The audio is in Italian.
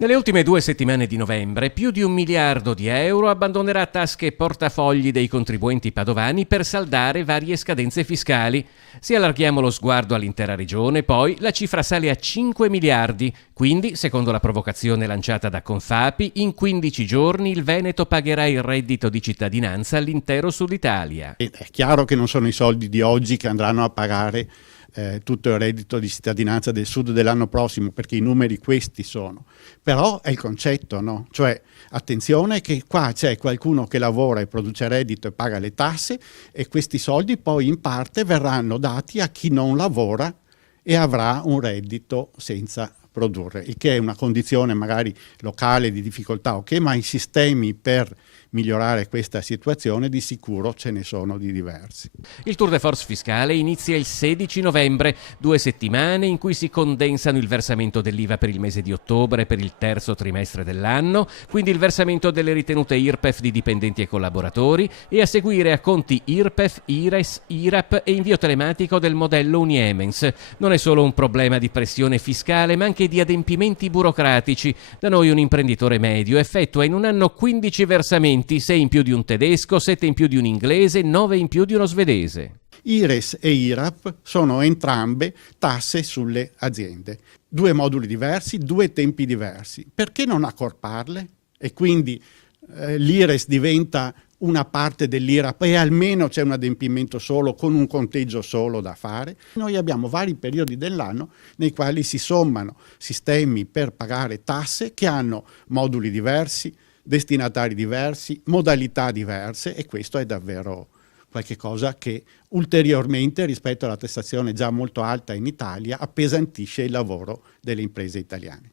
Nelle ultime 2 settimane di novembre, più di 1 miliardo di euro abbandonerà tasche e portafogli dei contribuenti padovani per saldare varie scadenze fiscali. Se allarghiamo lo sguardo all'intera regione, poi la cifra sale a 5 miliardi. Quindi, secondo la provocazione lanciata da Confapi, in 15 giorni il Veneto pagherà il reddito di cittadinanza all'intero Sud Italia. È chiaro che non sono i soldi di oggi che andranno a pagare tutto il reddito di cittadinanza del Sud dell'anno prossimo, perché i numeri questi sono. Però è il concetto, no? Cioè, attenzione che qua c'è qualcuno che lavora e produce reddito e paga le tasse, e questi soldi poi in parte verranno dati a chi non lavora e avrà un reddito senza produrre, il che è una condizione magari locale di difficoltà, ok, ma i sistemi per migliorare questa situazione di sicuro ce ne sono di diversi. Il tour de force fiscale inizia il 16 novembre, 2 settimane in cui si condensano il versamento dell'IVA per il mese di ottobre per il terzo trimestre dell'anno, quindi il versamento delle ritenute IRPEF di dipendenti e collaboratori, e a seguire a conti IRPEF, IRES, IRAP e invio telematico del modello Uniemens. Non è solo un problema di pressione fiscale, ma anche di adempimenti burocratici. Da noi un imprenditore medio effettua in un anno 15 versamenti, 6 in più di un tedesco, 7 in più di un inglese, 9 in più di uno svedese. IRES e IRAP sono entrambe tasse sulle aziende. 2 moduli diversi, 2 tempi diversi. Perché non accorparle? E quindi l'IRES diventa una parte dell'IRAP e almeno c'è un adempimento solo con un conteggio solo da fare. Noi abbiamo vari periodi dell'anno nei quali si sommano sistemi per pagare tasse che hanno moduli diversi, destinatari diversi, modalità diverse, e questo è davvero qualche cosa che ulteriormente rispetto alla tassazione già molto alta in Italia appesantisce il lavoro delle imprese italiane.